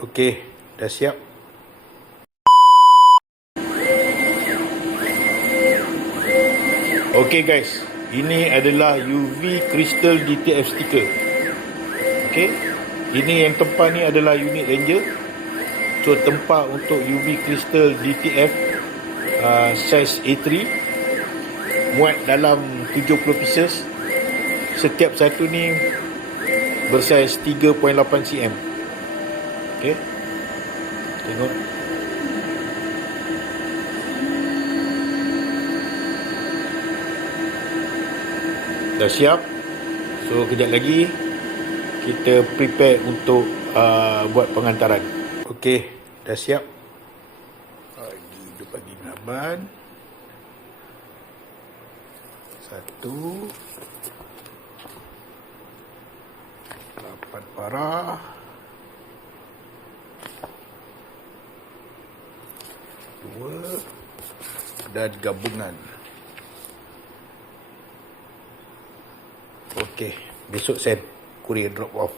Okey, dah siap. Okey guys, ini adalah UV Crystal DTF sticker. Okey, ini yang tempah ni adalah unit Ranger. So tempah untuk UV Crystal DTF size A3 muat dalam 70 pieces. Setiap satu ni bersaiz 3.8 cm. Okey, tengok. Dah siap. So kejap lagi kita prepare untuk buat pengantaran. Okey, dah siap. Bagi gaban. Satu. 8 parah. 2 dan gabungan. Okey, besok send courier drop off.